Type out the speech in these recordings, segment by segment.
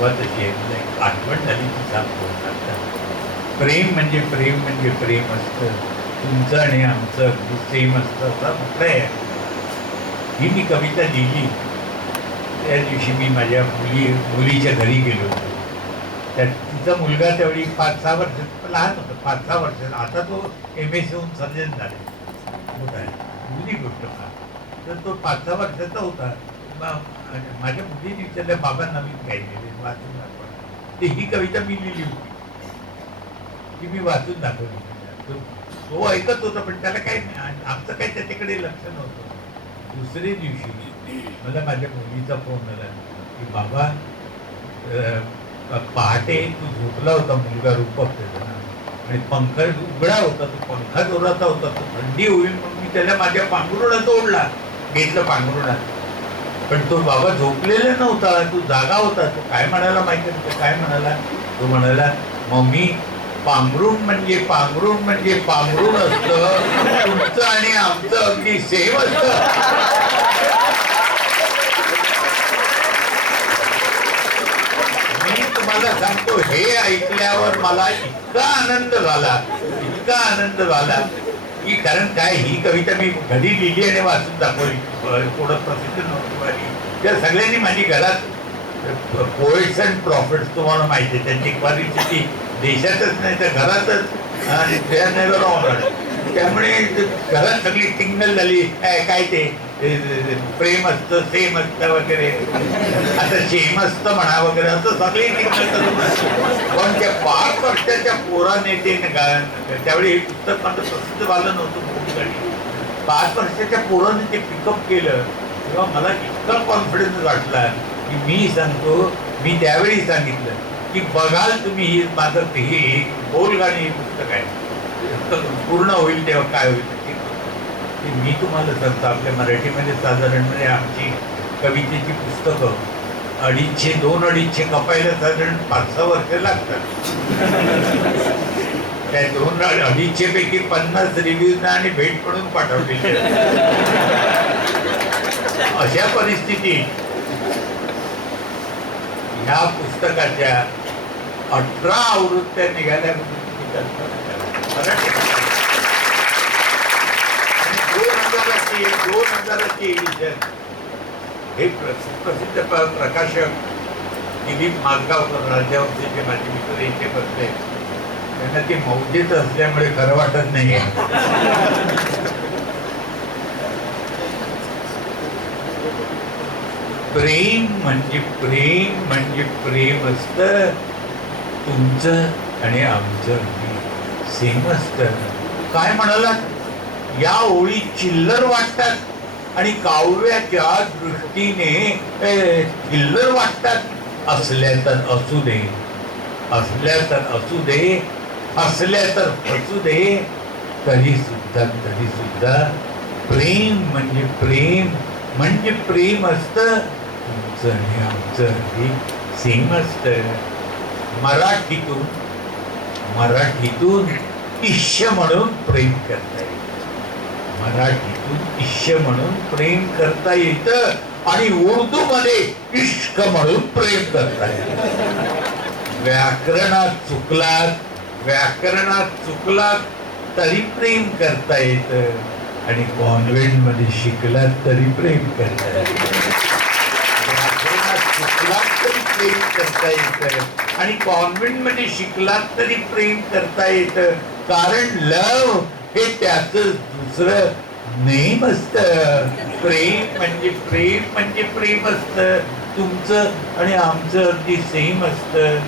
सुरुवात अशी आहे, मला एक आठवण झाली ती सांगतो आता. प्रेम म्हणजे प्रेम म्हणजे प्रेम असतं, तुमचं आणि आमचं अगदी सेम असतं असं म्हटलं आहे. ही मी कविता लिहिली त्या दिवशी मी माझ्या मुलीच्या घरी गेलो होतो. त्या तिचा मुलगा त्यावेळी 5-6 वर्ष लहान होता, 5-6 वर्ष. आता तो MS होऊन सर्जन झाले, मोठा आहे, जुनी गोष्ट फार. तर तो 5-6 वर्षाचा होता. माझ्या मुलीने विचारलं, बाबा नवीन काय लिहिले वाचून दाखवा. ही कविता मी लिहिली होती, ती मी वाचून दाखवली. तो ऐकत होता, पण त्याला काही आमचं काही त्याच्याकडे लक्ष नव्हतं. दुसरे दिवशी मला माझ्या मुलीचा फोन आला की बाबा पहाटे तू झोपला होता, मुलगा रूपक त्याचा आणि पंखा उघडा होता, तो पंखा जोराचा होता, तो थंडी होईल म्हणून मी त्याला माझ्या पांघरुणात ओढला, घेतलं पांघरुणात. पण तो बाबा झोपलेला नव्हता, तो जागा होता. तो काय म्हणाला माहिती आहे? काय म्हणाला? तो म्हणाला, मम्मी पांघरुण म्हणजे पांघरुण म्हणजे पांघरुण असतं, तुमचं आणि आमचं अगदी सेम असतं. मी तुम्हाला सांगतो, हे ऐकल्यावर मला इतका आनंद झाला, इतका आनंद झाला की, कारण काय, ही कविता मी घरी लिहिली आणि वाचून दाखवली. थोडं प्रसिद्ध नव्हती. त्या सगळ्यांनी माझी घरात पोएट्स अँड प्रॉफिट्स तुम्हाला माहिती आहे, त्यांची क्वालिटी देशातच नाही तर घरातच आणि त्यामुळे घरात सगळी टिंगल झाली. काय ते प्रेम असतं, सेम असतं वगैरे, आता सेम असतं म्हणा वगैरे, असं सगळी टिंगल. पण त्या 5 वर्षाच्या पोराने ते त्यावेळी हे पुस्तक माझं प्रसिद्ध झालं नव्हतं. 5 वर्षाच्या पोराने ते पिकअप केलं तेव्हा मला इतका कॉन्फिडन्स वाटला की मी सांगतो, मी त्यावेळी सांगितलं की बघाल तुम्ही, ही माझं ही बोलगाणी पुस्तक आहे, पूर्ण होईल तेव्हा काय होईल ते मी तुम्हाला सांगतो. आपल्या मराठीमध्ये साधारण म्हणजे आमची कवितेची पुस्तकं 250 कपायला साधारण 5-6 वर्ष लागतात. त्या 250 पैकी 50 रिव्ह्यूज आणि भेट म्हणून पाठवलेली. अशा परिस्थितीत ह्या पुस्तकाच्या 18 आवृत्त्या निघाल्या. 2000ची एडिशन. हे प्रसिद्ध प्रकाशक दिलीप माजगावकर, राज्यवंशीचे माझे मित्र इथे बसले. त्यांना ते मौजेच असल्यामुळे खरं वाटत नाही. प्रेम म्हणजे प्रेम म्हणजे प्रेम असतं, तुमचं आणि आमचं सेम असतं. काय म्हणाला? या ओळी चिल्लर वाटतात आणि काव्याच्या दृष्टीने चिल्लर वाटतात. असल्या तर असू दे, असल्या तर असू दे, असल्या तर फसू दे, तरी सुद्धा प्रेम म्हणजे प्रेम म्हणजे प्रेम असतं, तुमचं आणि आमचं सेम असतं. मराठीतून इश्य म्हणून प्रेम करता येतं. मराठीतून इश्य म्हणून प्रेम करता येतं आणि उर्दू मध्ये इश्क म्हणून प्रेम करता येतं. व्याकरणात चुकलात तरी प्रेम करता येतं आणि कॉन्व्हेंट मध्ये शिकलात तरी प्रेम करता येतं. व्याकरणात चुकलात तरी प्रेम करता येतं आणि कॉन्व्हेंट मध्ये शिकलात तरी प्रेम करता येतं. कारण लव हे त्याच दुसरं नेम असतं. प्रेम म्हणजे प्रेम म्हणजे प्रेम असतं, तुमचं आणि आमचं अगदी सेम असतं.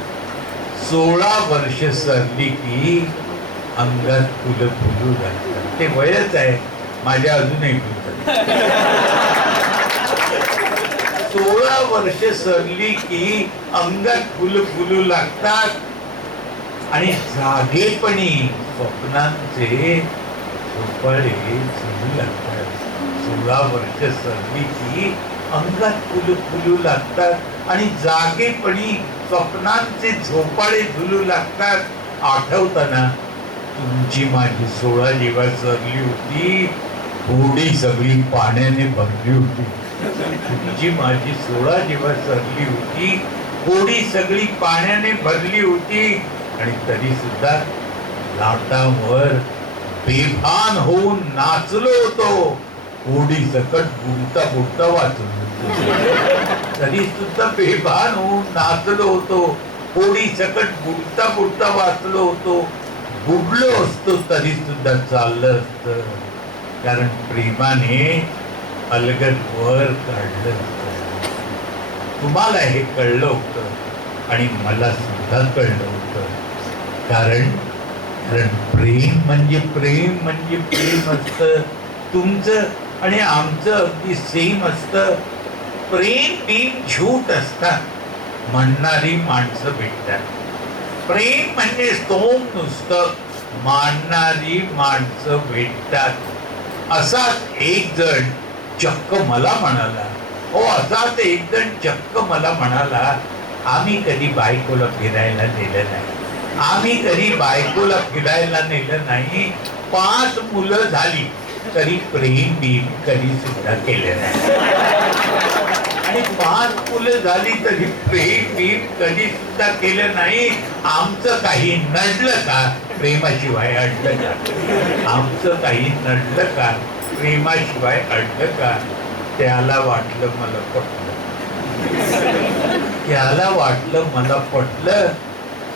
16 वर्ष सरली की अंगात फुलं फुलू लागतात. ते वयच आहे माझ्या, अजूनही फुलतात. 16 वर्ष सरली की अंगात फुलं फुलू लागतात आणि जागेपणी स्वप्नांचे झोपाळे झुलू लागतात. 16 वर्ष सरली की अंगात फुलं फुलू लागतात आणि जागेपणी स्वप्नांचे झोपाळे झुलू लागतात. आठवताना तुमची माझी 16 जेव्हा सरली होती, थोडी सगळी पाण्याने भरली होती. तुमची माझी 16 जेव्हा सरली होती, होडी सगळी पाण्याने भरली होती आणि तरी सुद्धा लाटांवर बेभान होऊन नाचलो होतो. होडी सकट बुडता बुडता वाचलो, तरी सुद्धा बेभान होऊन नाचलो होतो. होडी सकट बुडता बुडता वाचलो होतो. बुडलो असतो तरी सुद्धा चाललं असतं, कारण प्रेमाने अलगद वर काढलं होतं. तुम्हाला हे कळलं होतं आणि मला सुद्धा कळलं होतं, कारण प्रेम म्हणजे प्रेम असतं. तुमचं आणि आमचं अगदी सेम असतं. प्रेम बिन झूट असतात, म्हणणारी माणसं भेटतात. प्रेम म्हणजे सोम नुसतं, मानणारी माणसं भेटतात. असाच एक जण चक्क मला म्हणाला, असाच एक जण चक्क मला म्हणाला, आम्ही कधी बायकोला फिरायला नेलं नाही, आम्ही कधी बायकोला फिरायला नेलं नाही. 5 मुलं झाली तरी प्रेम बीम कधी सुद्धा केलं नाही. आणि 5 मुलं झाली तरी प्रेम बीम कधी सुद्धा केलं नाही. आमचं काही नडलं का प्रेमाशिवाय अडलं का? आमचं काही नडलं का प्रेमाशिवाय अडलं का? त्याला वाटलं मला पटलं, त्याला वाटलं मला पटलं.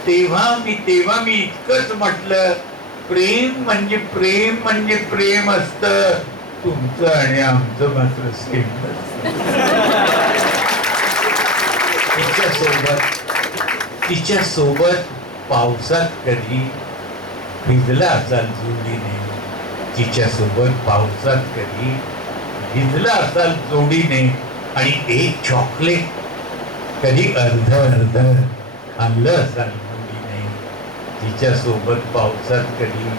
तेव्हा मी इतकंच म्हटलं, प्रेम म्हणजे प्रेम असतं. तुमचं आणि आमचं मात्र सेम नसतं. तिच्यासोबत पावसात कधी भिजला असाल जोडीने, तिच्यासोबत पावसात कधी भिजला असाल जोडीने, आणि एक चॉकलेट कधी अर्ध आणलं असाल जोडीने. तिच्यासोबत पावसात कधी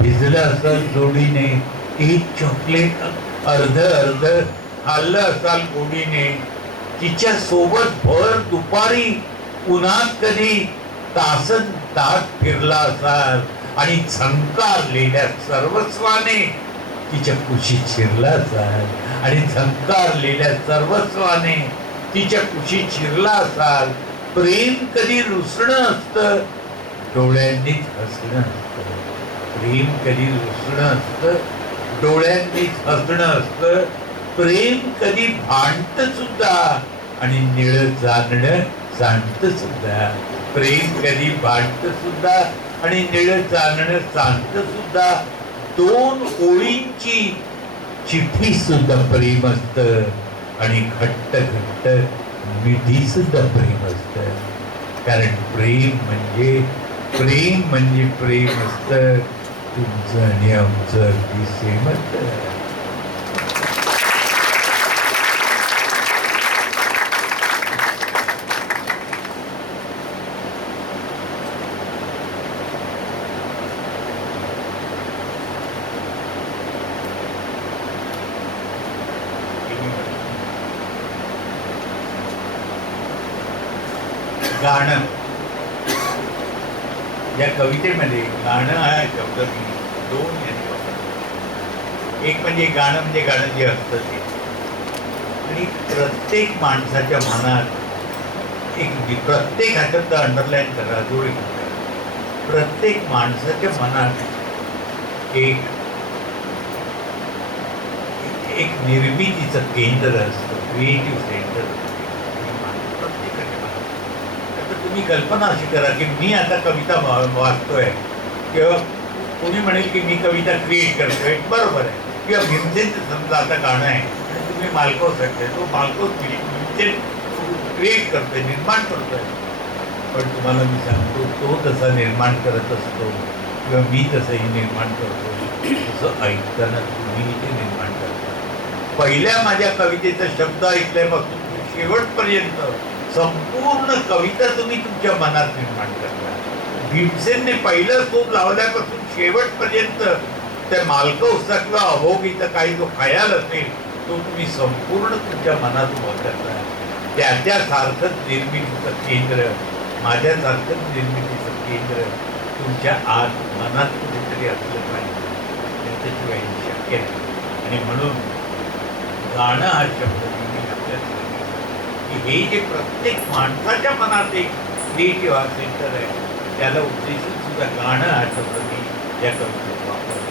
भिजलं असाल जोडीने, एक चॉकलेट अर्ध आणलं असाल गोडीने. तिच्यासोबत भर दुपारी उन्हात कधी तासन तास फिरला असाल आणि झंकारलेल्या सर्वस्वाने तिच्या कुशीत शिरला असाल, आणि झंकारलेल्या सर्वस्वाने तिच्या कुशीत शिरला असाल. प्रेम कधी रुसणं असतं, डोळ्यांनीच हसणं असतं. प्रेम कधी रुसणं असतं, डोळ्यांनीच हसणं असतं. प्रेम कधी भांडत सुद्धा आणि निळं जाणणं सांगत सुद्धा. प्रेम कधी भांडत सुद्धा आणि निळं जाणणं सांगत सुद्धा. 2 ओळींची चिठ्ठी सुद्धा प्रेम असतं, आणि घट्ट मिठी सुद्धा प्रेम असतं. कारण प्रेम म्हणजे प्रेम असतं. तुमचं आणि आमचं अगदी सेम असतं. गाणं, या कवितेमध्ये गाणं हा शब्द मी 2 यांनी वापरला. एक म्हणजे गाणं जे असतं ते, आणि प्रत्येक माणसाच्या मनात प्रत्येक हा शब्द अंडरलाईन करा, जोडी. प्रत्येक माणसाच्या मनात एक निर्मितीचं केंद्र असतं, क्रिएटिव्ह सेंटर. तुम्ही कल्पना अशी करा की मी आता कविता वाचतोय, किंवा कोणी म्हणेल की मी कविता क्रिएट करतोय, बरोबर आहे. किंवा भीमसेनचं समजा आता गाणं आहे आणि तुम्ही मालकोस ऐकताय, तो मालकोस भीमसेन क्रिएट करतोय, निर्माण करतोय. पण तुम्हाला मी सांगतो, तो तसा निर्माण करत असतो किंवा मी तसंही निर्माण करतो, तसं ऐकताना तुम्ही ते निर्माण करता. पहिल्या माझ्या कवितेचा शब्द ऐकल्यापासून शेवटपर्यंत संपूर्ण कविता तुम्ही तुमच्या मनात निर्माण करता. भीमसेनने पहिलं सूर लावल्यापासून शेवटपर्यंत त्या मालकौसा किंवा अभोगीचा काही जो खयाल असेल तो तुम्ही संपूर्ण तुमच्या मनात उभा करता. त्याच्यासारखंच निर्मितीचं केंद्र, माझ्यासारखंच निर्मितीचं केंद्र तुमच्या आत मनात कुठेतरी असलं पाहिजे, त्याच्याशिवाय शक्य नाही. आणि म्हणून गाणं हा शब्द मी आपल्याला की हे जे प्रत्येक माणसाच्या मनात एक क्रिएटिव्ह आर्ट सेंटर आहे, त्याला उद्देशून सुद्धा गाणं हा शब्द मी या कवितेत वापरतो.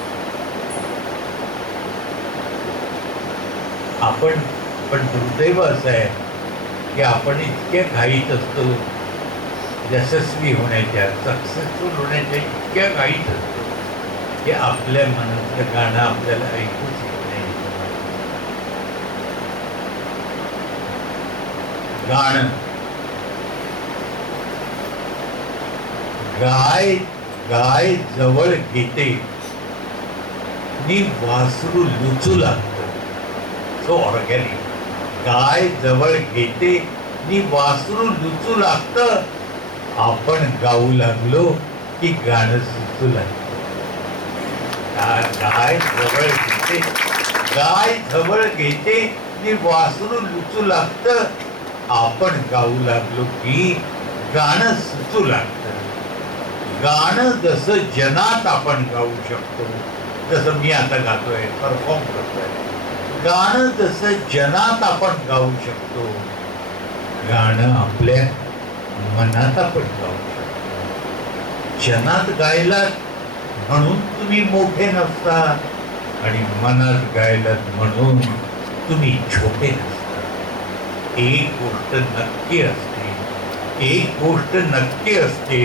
आपण पण दुर्दैव असं आहे की आपण इतक्या घाईत असतो यशस्वी होण्याच्या, सक्सेसफुल होण्याच्या इतक्या घाईत असतो की आपल्या मनातलं गाणं आपल्याला ऐकूच येत नाही. गाणं गाय गाय जवळ घेते नि वासरू लुचू लागतं. So organic. गाय जवळ घेते नि वासरू लुचू लागतं, आपण गाऊ लागलो की गाणं सुचू लागतं. गाय जवळ घेते, गाय जवळ घेते नि वासरू लुचू लागतं, आपण गाऊ लागलो की गाणं सुचू लागतं. गाणं जसं जनात आपण गाऊ शकतो, जसं मी आता गातोय, परफॉर्म करतोय, गाणं जसं जनात आपण गाऊ शकतो, गाणं आपल्या मनात आपण गाऊ शकतो. जनात गायलात म्हणून तुम्ही मोठे नसता आणि मनात गायलात म्हणून तुम्ही छोटे नसता. एक गोष्ट नक्की असते, एक गोष्ट नक्की असते,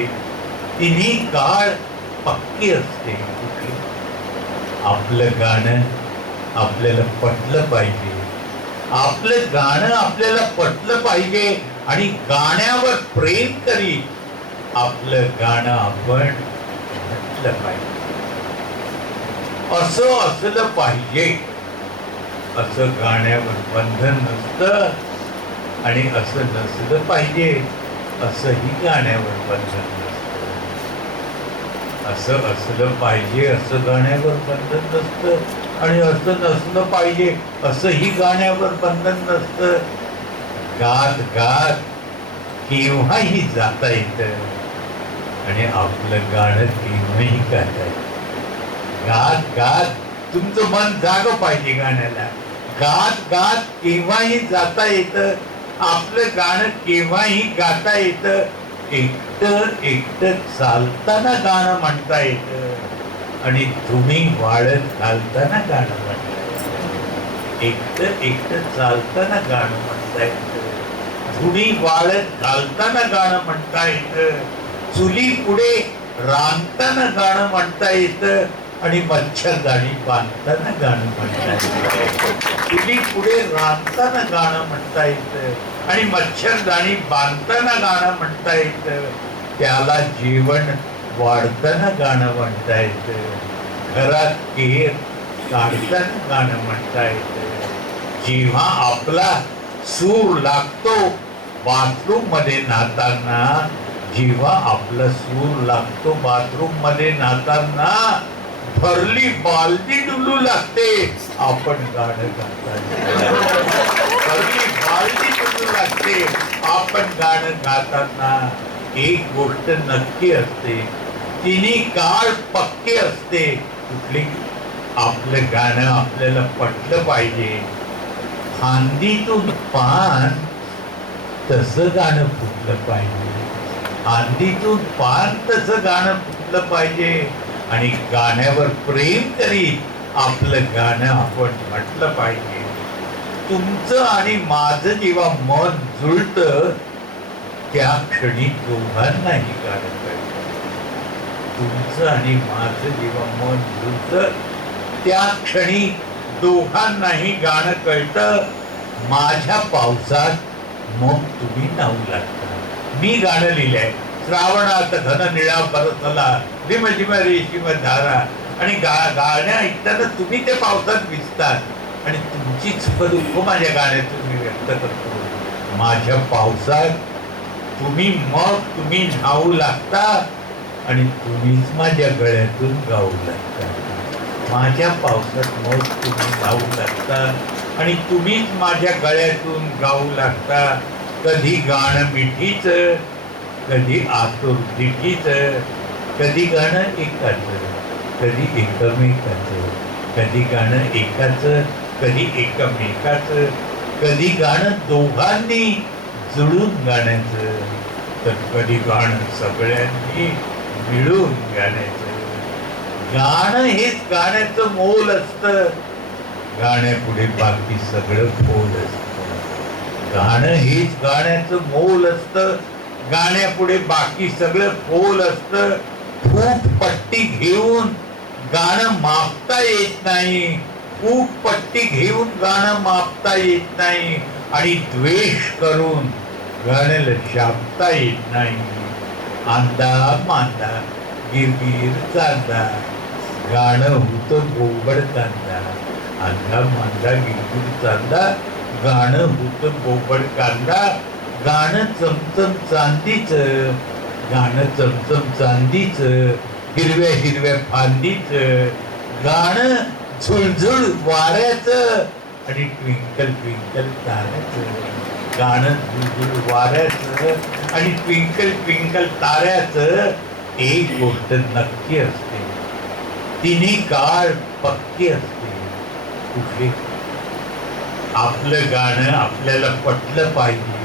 तिन्ही काळ पक्की असते. आपलं गाणं आपल्याला पटलं पाहिजे, आपलं गाणं आपल्याला पटलं पाहिजे आणि गाण्यावर प्रेम करीत आपलं गाणं आपण म्हटलं पाहिजे. असं असलं पाहिजे, असं गाण्यावर बंधन नसतं आणि असं नसलं पाहिजे असंही गाण्यावर बंधन नसतं. असं असलं पाहिजे असं गाण्यावर बंधन नसतं आणि असं नसलं पाहिजे असंही गाण्यावर बंधन नसतं. गात गात केव्हाही जाता येतं आणि आपलं गाणं केव्हाही गाता येतं. गात गात तुमचं मन जाग पाहिजे गाण्याला. गात गात केव्हाही जाता येतं, आपलं गाणं केव्हाही गाता येतं. एकटं एकटं चालताना गाणं म्हणता येतं आणि तुम्ही वाळत घालताना गाणं म्हणता येतं. एकटं एकटं चालताना गाणं म्हणता येतं, धुणी वाळत घालताना गाणं म्हणता येतं, चुली पुढे रांगताना गाणं म्हणता येतं आणि मच्छरदाणी बांधताना गाणं म्हणता येतं. चुली पुढे रांगताना गाणं म्हणता येतं आणि मच्छरदाणी बांधताना गाणं म्हणता येतं. त्याला जेवण वाढताना गाणं म्हणता येतं, घरात केर काढताना गाणं म्हणता येतं. जेव्हा आपला सूर लागतो बाथरूम मध्ये नाहताना, जेव्हा आपला सूर लागतो बाथरूम मध्ये नाहताना, भरली बालदी डुलू लागते आपण गाणं गाताना. भरली बालदी डुलू लागते आपण गाणं गाताना. एक गोष्ट नक्की असते, तिन्ही काळ पक्के असते. कुठली? आपलं गाणं आपल्याला पटलं पाहिजे. फांदीतून पान तसं गाणं फुटलं पाहिजे, फांदीतून पान तसं गाणं फुटलं पाहिजे आणि गाण्यावर प्रेम करीत आपलं गाणं आपण म्हटलं पाहिजे. तुमचं आणि माझं जेव्हा मन जुळतं त्या क्षणी दोघांनाही गाणं कळतं. तुमचं आणि माझं जेव्हा मन जुळतं त्या क्षणी दोघांनाही गाणं कळतं. माझ्या पावसात मग तुम्ही नाहू लागता. मी गाणं लिहिलंय, श्रावणात घन निळा बरसला रिम झिम रेशीम धारा, आणि गाण्या ऐकताना तुम्ही त्या पावसात भिजतात आणि तुमची सुख दुःख माझ्या गाण्यातून मी व्यक्त करतो. माझ्या पावसात तुम्ही न्हावू लागता आणि तुम्हीच माझ्या गळ्यातून गाऊ लागता. माझ्या पावसात मग तुम्ही न्हावू लागता आणि तुम्हीच माझ्या गळ्यातून गाऊ लागता. कधी गाणं मिठीच, कधी आतुरतीच, कधी गाणं एकाचं, कधी एकमेकाचं, कधी गाणं एकाचं, कधी एकमेकाचं, कधी गाणं दोघांनी, जुळून गाण्याचं, तर कधी गाणं सगळ्यांनी मिळून गाण्याचं. गाणं हेच गाण्याचं मोल असतं. गाण्यापुढे बाकी सगळं फोल असतं. गाणं हेच गाण्याचं मोल असतं. गाण्यापुढे बाकी सगळं फोल असतं. फूट पट्टी घेऊन गाणं मापता येत नाही. फूट पट्टी घेऊन गाणं मापता येत नाही. आणि द्वेष करून गाण्याला शापता येत नाही. आंदा मांदा गिरगिर चांदा, गाणं होतं बोबड कांदा. आंदा मांदा गिरगिर चांदा, गाणं होतं बोबड कांदा. गाणं चमचम चांदीच, गाणं चमचम चांदीच, हिरव्या हिरव्या फांदीच. गाणं झुळझुळ वाऱ्याचं आणि ट्विंकल ट्विंकल ताऱ्याचं. गाणं झुळझुळ वाऱ्याचं आणि ट्विंकल ट्विंकल ताऱ्याचं. एक गोष्ट नक्की असते, तिन्ही काळ पक्की असते. कुठे? आपलं गाणं आपल्याला पटलं पाहिजे.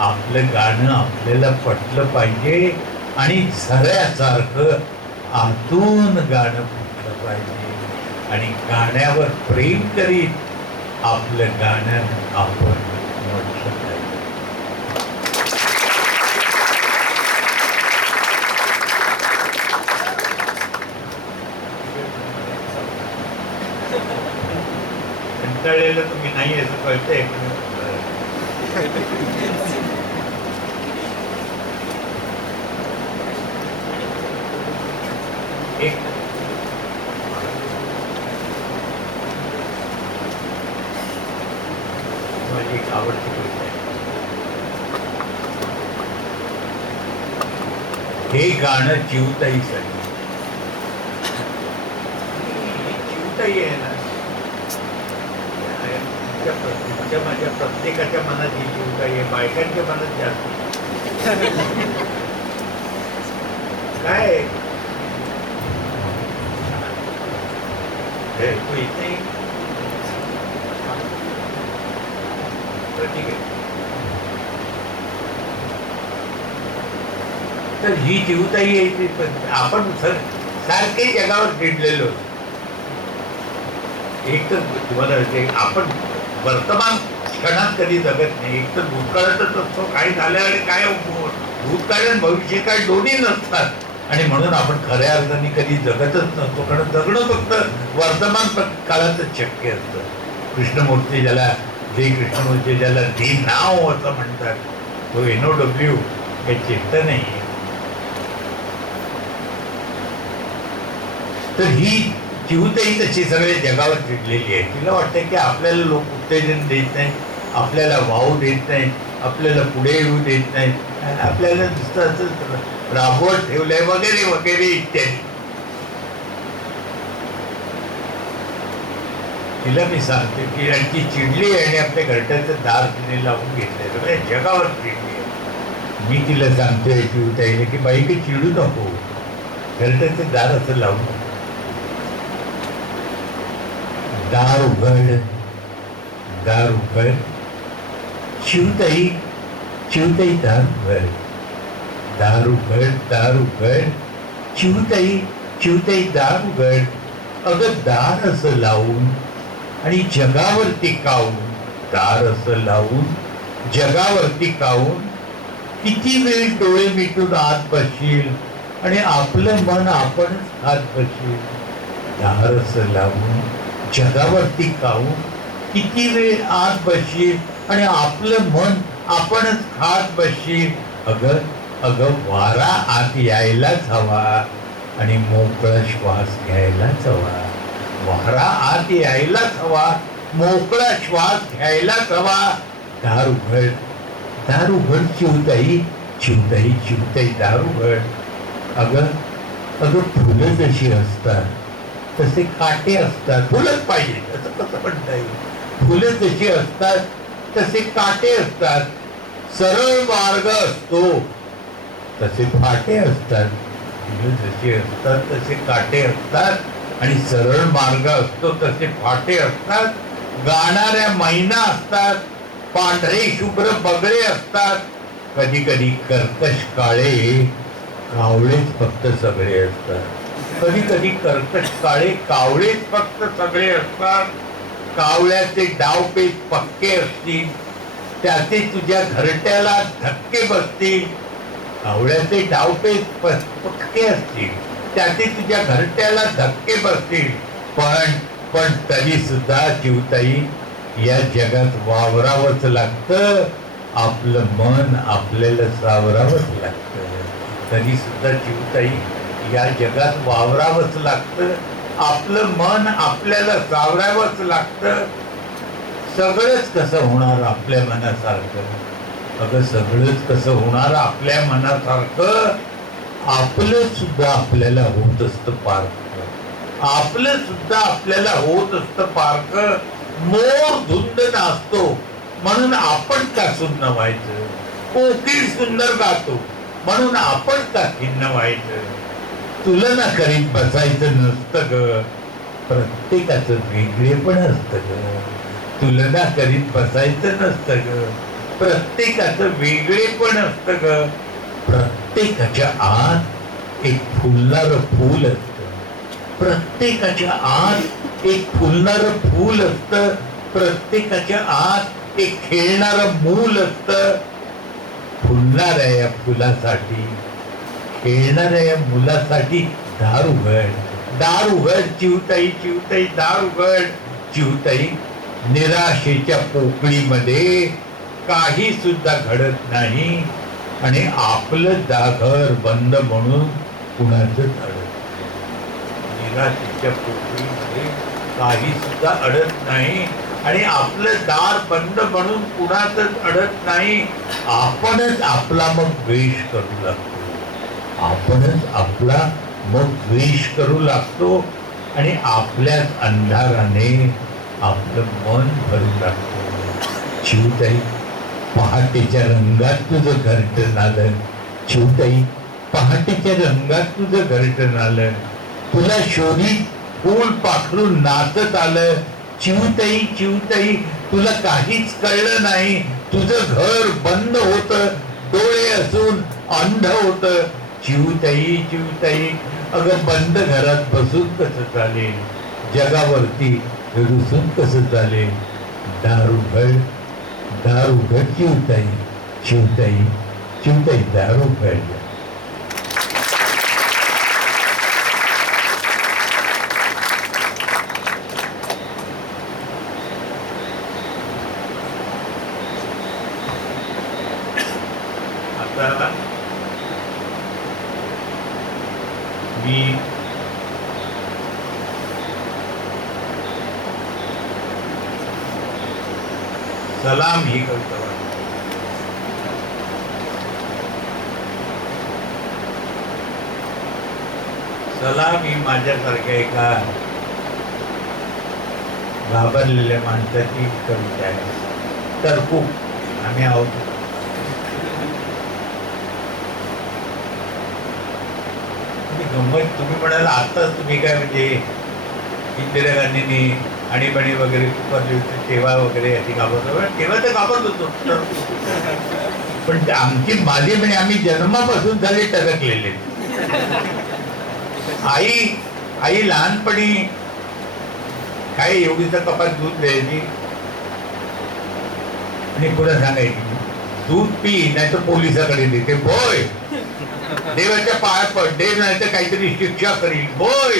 आपलं गाणं आपल्याला पटलं पाहिजे आणि झऱ्यासारखं आतून गाणं फुटलं पाहिजे. आणि गाण्यावर प्रेम करीत आपलं गाणं आपण म्हटलं पाहिजे. कंटाळलेलं तुम्ही नाही असं कळतंय. एक माझी एक आवडती गोष्ट आहे. हे गाणं चिवताईसाठी. चिवताई आहे ना, तुमच्या माझ्या प्रत्येकाच्या मनात ही चिवताई आहे. बायकांच्या मनात जास्त काय तू इथे ठीक आहे. तर ही जीवताई आहे. आपण सारखे जगावर चिडलेलो. एक तर तुम्हाला आपण वर्तमान क्षणात कधी जगत नाही. एक तर भूतकाळातच असतो. काय झालं आणि काय भूतकाळ आणि भविष्य काय दोन्ही नसतात. आणि म्हणून आपण खऱ्या अर्थाने कधी जगतच नसतो. कारण जगणं फक्त वर्तमान काळातच शक्य असतं. कृष्णमूर्ती ज्याला कृष्णमूर्ती ज्याला दी नाव असं म्हणतात, तो NOW हे चिंता नाही. तर ही चिवताई तशी सगळ्या जगावर चिडलेली आहे. तिला वाटतं की आपल्याला लोक उत्तेजन देत नाही, आपल्याला वाव देत नाही, आपल्याला पुढे येऊ देत नाही, आपल्याला नुसतं असं राबवत ठेवलंय वगैरे वगैरे इत्यादी. तिला मी सांगते की आणखी चिडली आणि आपल्या घरट्याचं दार तिने लावून घेतलंय. सगळ्या जगावर चिडली आहे. मी तिला सांगतोय चिवताईला की बाई काही चिडू नको, घरट्याचं दार असं लावून नको. दार उघड, दार उघड. चिवताई चिवताई दार उघड, दार उघड, दार उघड. चिवताई चिवताई दार उघड. अगं दार असं लावून आणि जगावरती कावून, दार असं लावून जगावरती कावून किती वेळ डोळे मिटून आत बसशील आणि आपलं मन आपणच आत बसशील. दार असं लावून जगावरती कावून किती वेळ आत बसशील आणि आपलं मन आपणच खात बसशील. अगं अगं वारा आत यायलाच हवा आणि मोकळा श्वास घ्यायलाच हवा. वारा आत यायलाच हवा, मोकळा श्वास घ्यायलाच हवा. दार उघड, दार उघड. चिवताई चिवताई चिवताई दार उघड. अगं अगं फुलं जशी असतात तसे काटे असतात. फुलंच पाहिजे असं कसं म्हणता येईल. फुलं जशी असतात तसे काटे असतात. सरळ मार्ग असतो तसे फाटे असतात. फुलं जशी असतात तसे काटे असतात आणि सरळ मार्ग असतो तसे फाटे असतात. गाणाऱ्या मैना असतात पांढरे शुभ्र बगळे असतात, कधी कधी कर्कश काळे कावळेच फक्त सगळे असतात, कधी कधी कर्कश काळे कावळेच फक्त सगळे असतात. कावळ्याचे डावपेच पक्के असतील, त्याचे तुझ्या घरट्याला धक्के बसतील. कावळ्याचे डावपेच पक्के असतील, त्याचे तुझ्या घरट्याला धक्के बसतील. पण तरी सुद्धा जीवताई या जगात वावरावंच लागतं. आपलं मन आपल्याला सावरावंच लागतं. तरी सुद्धा जीवताई या जगात वावरावंच लागतं. आपलं मन आपल्याला सावरावंच लागतं. सगळंच कसं होणार आपल्या मनासारखं? अगं सगळंच कसं होणार आपल्या मनासारखं? आपलं सुद्धा आपल्याला होत असतं पार्क, आपलं सुद्धा आपल्याला होत असतं पार्क. मोर धुंद नाचतो म्हणून आपण का सुन्न व्हायचं? कोकिळ सुंदर गातो म्हणून आपण का खिन्न व्हायचं? तुलना करीत बसायचं नसतं ग, प्रत्येकाचं वेगळेपण असतं ग. तुलना करीत बसायचं नसतं ग, प्रत्येकाचं वेगळेपण असतं ग. प्रत्येकाच्या आत एक फुलणारं फूल असतं, प्रत्येकाच्या आत एक फुलणारं फूल असतं, प्रत्येकाच्या आत एक खेळणारं मूल असतं. फुलणाऱ्या या फुलासाठी, खेळणाऱ्या या मुलासाठी दार उघड, दार उघड चिवताई, चिवताई दार उघड. चिवताई, निराशेच्या पोकळीमध्ये काही सुद्धा घडत नाही आणि आपलं घर बंद म्हणून कुणाचं अडत. निराशेच्या पोकळीमध्ये काही सुद्धा अडत नाही आणि आपलं दार बंद म्हणून कुणाचंच अडत नाही. आपणच आपला मग द्वेष करू लागतो, आपणच आपला मग द्वेष करू लागतो आणि आपल्याच अंधाराने आपलं मन भरू लागतो. चिवताई, पहाटेच्या रंगात तुझं घरटं आलं. चिवताई, पहाटेच्या रंगात तुझं घरटं आलं. तुला शोधित फूल पाखरून नाचत आलं. चिवताई, चिवताई, तुला काहीच कळलं नाही. तुझं घर बंद होतं, डोळे असून अंध होतं. चिवताई, चिवताई, अगं बंद घरात बसून कसं चालेल? जगावरती रुसून कसं चालेल? दार उघड, दार उघड चिवताई, चिवताई, चिवताई दार उघड. आता मी सलाम ही कविता वाचतो. सलाम ही माझ्यासारख्या एका घाबरलेल्या माणसाची कविता आहे. तरकूब आम्ही आहोत. गंमत तुम्ही म्हणाल आताच तुम्ही काय म्हणजे इंदिरा गांधींनी आणीबाणी वगैरे वापरली होती तेव्हा वगैरे याची घाबरतो. तेव्हा तर घाबरत होतो, पण आमची माझी म्हणजे आम्ही जन्मापासून झाले टरकलेले. आई लहानपणी काय एवढीचा कपात दूध द्यायची आणि पुढे सांगायची दूध पी नाही तर पोलिसाकडे देते. बोय देवाच्या पायात पडते नाही तर काहीतरी शिक्षा करील. बोय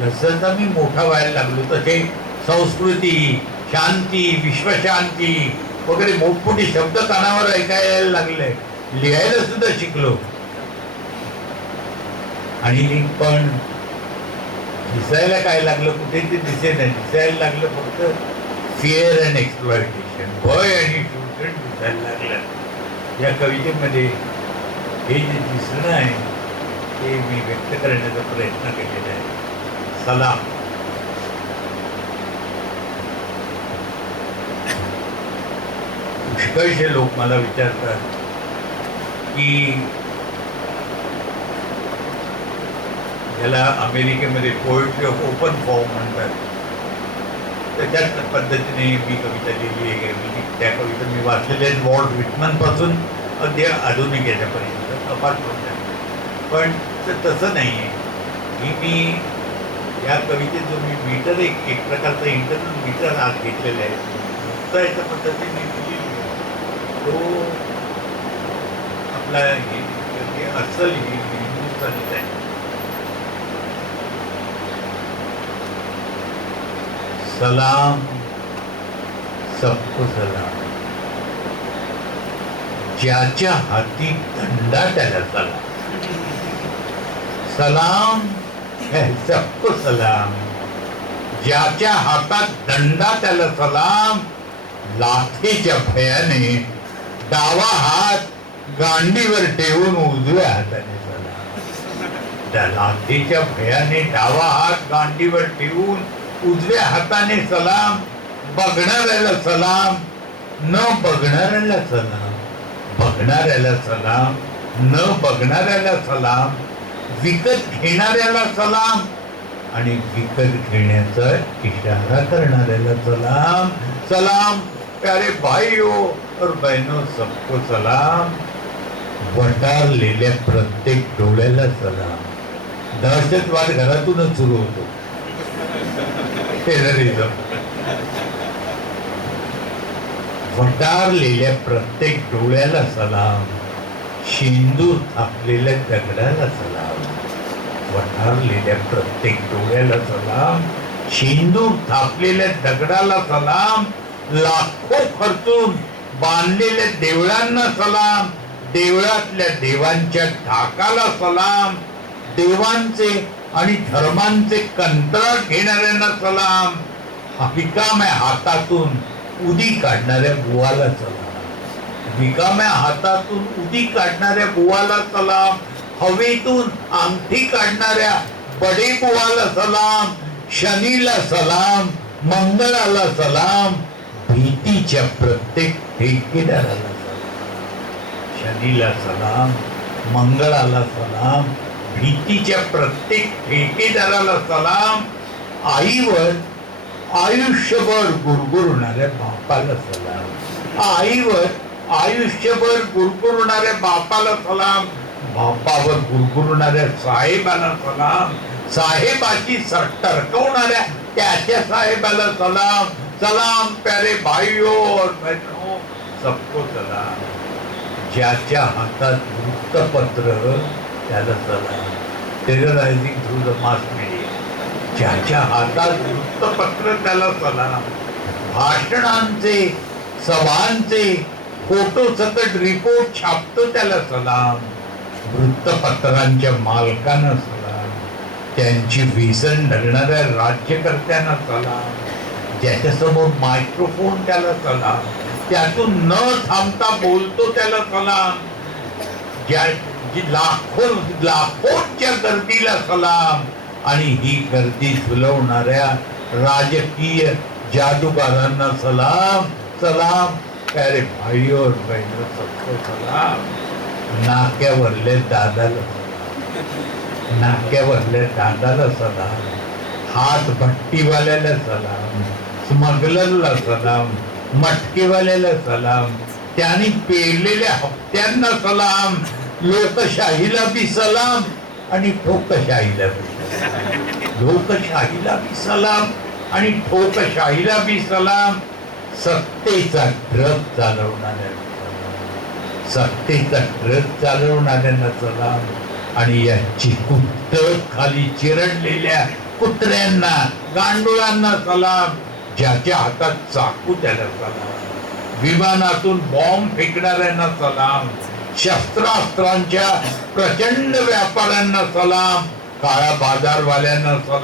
जसं मी मोठा व्हायला लागलो तसे संस्कृती, शांती, विश्वशांती वगैरे मोठमोठे शब्द कानावर ऐकायला लागले. लिहायला सुद्धा शिकलो. आणि पण दिसायला काय लागलं? कुठे ते दिसे नाही. दिसायला लागलं फक्त फिअर अँड एक्सप्लॉयटेशन, भय आणि शोषण दिसायला लागलं. या कवितेमध्ये हे जे दिसणं आहे ते मी व्यक्त करण्याचा प्रयत्न केलेला आहे. सलाम. पुष्कळशे लोक मला विचारतात की याला अमेरिकेमध्ये पोएट्री ऑफ ओपन फॉर्म म्हणतात. त्याच्याच पद्धतीने मी कविता लिहिली आहे. त्या कविता मी वाचलेल्या आहेत वॉल्ट व्हिटमन पासून अगदी आधुनिक याच्यापर्यंत अपार्ट फ्रॉम दॅट. पण तसं नाही आहे. मी या कवितेत जो मी मीटर एक प्रकारचा इंटरनल मीटर आज घेतलेला आहे नुसता याच्या पद्धतीने तो आपला हे अस्सल हिंदुस्थानीच आहे. सलाम सबको सलाम, ज्याच्या हाती दंडा त्याला सलाम. सलाम है सबको सलाम, ज्याच्या हातात दंडा त्याला सलाम. लाथीच्या भयाने डावा हात गांडीवर ठेवून उजव्या हाताने सलाम. त्या लाथीच्या भयाने डावा हात गांडीवर ठेवून उजव्या हाताने सलाम. बघणाऱ्याला सलाम, न बघणाऱ्याला सलाम. बघणाऱ्याला सलाम, न बघणाऱ्याला सलाम. विकत घेणाऱ्याला सलाम आणि विकत घेण्याचा इशारा करणाऱ्याला सलाम. सलाम प्यारे भाइयों और बहनों, सबको सलाम. वटारलेल्या प्रत्येक डोळ्याला सलाम. दहशतवाद घरातूनच सुरू होतो. टेररिझम. वटारलेल्या प्रत्येक डोळ्याला सलाम. शेंदूर थापलेल्या दगडाला सलाम. वटारलेल्या प्रत्येक डोळ्याला सलाम. शेंदूर थापलेल्या दगडाला सलाम. लाखो खर्चून बांधलेल्या देवळांना सलाम. देवळातल्या देवांच्या ढाकाला सलाम. देवांचे आणि धर्मांचे कंत्राट घेणाऱ्यांना सलाम. रिकाम्या हातातून उदी काढणाऱ्या बुवाला सलाम. रिकाम्या हातातून उदी काढणाऱ्या बुवाला सलाम. हवेतून अंगठी काढणाऱ्या बडे बुवाला सलाम. शनीला सलाम, मंगळाला सलाम. भीतीच्या प्रत्येक ठेकेदाराला सलाम. शनीला सलाम, मंगळाला सलाम. भीतीच्या प्रत्येक ठेकेदाराला सलाम. आईवर आयुष्यभर गुरगुरणाऱ्या बापाला सलाम. आईवर आयुष्यभर गुरगुरणाऱ्या बापाला सलाम. बापावर गुरगुरणाऱ्या साहेबाला सलाम. साहेबाची टरकवणाऱ्या त्याच्या साहेबाला सलाम. सलाम प्यारे भाइयों और बहनों, सबको सलाम. ज्याच्या हातात वृत्तपत्र त्याला सलाम. टेररायझिंग थ्रू द मास मीडिया. ज्याच्या हातात वृत्तपत्र त्याला सलाम. भाषणांचे सभांचे फोटो सकट रिपोर्ट छापतो त्याला सलाम. वृत्तपत्रांच्या मालकांना सलाम. त्यांची व्यसन धरणाऱ्या राज्यकर्त्यांना सलाम. ज्याच्यासमोर मायक्रोफोन त्याला सलाम. त्यातून न थांबता बोलतो त्याला सलाम. लाखोंच्या गर्दीला सलाम. आणि ही गर्दी झुलवणाऱ्या राजकीय जादूगारांना सलाम. सलाम प्यारे भाइयों और बहनों, सबको सलाम. नाक्यावरले दादाला सलाम. नाक्यावरल्या दादाला सलाम. हात भट्टीवाल्याला सलाम. स्मगलरला सलाम. मटकेवाल्याला सलाम. त्यांनी पेरलेल्या हप्त्यांना सलाम. लोकशाहीला बी सलाम आणि ठोकशाहीला बी सलाम. लोकशाहीला बी सलाम आणि ठोकशाहीला बी सलाम. सत्तेचा ट्रक चालवणाऱ्यांना सलाम. सत्तेचा ट्रक चालवणाऱ्यांना सलाम. आणि या चिकुट खाली चिरडलेल्या कुत्र्यांना गांडुळांना सलाम. ज्याच्या हातात चाकू त्याला सलाम. विमानातून बॉम्ब फेकणाऱ्यांना सलाम. शस्त्रास्त्रांच्या प्रचंड व्यापाऱ्यांना सलाम. काळा बाजारवाल्यांना सलाम.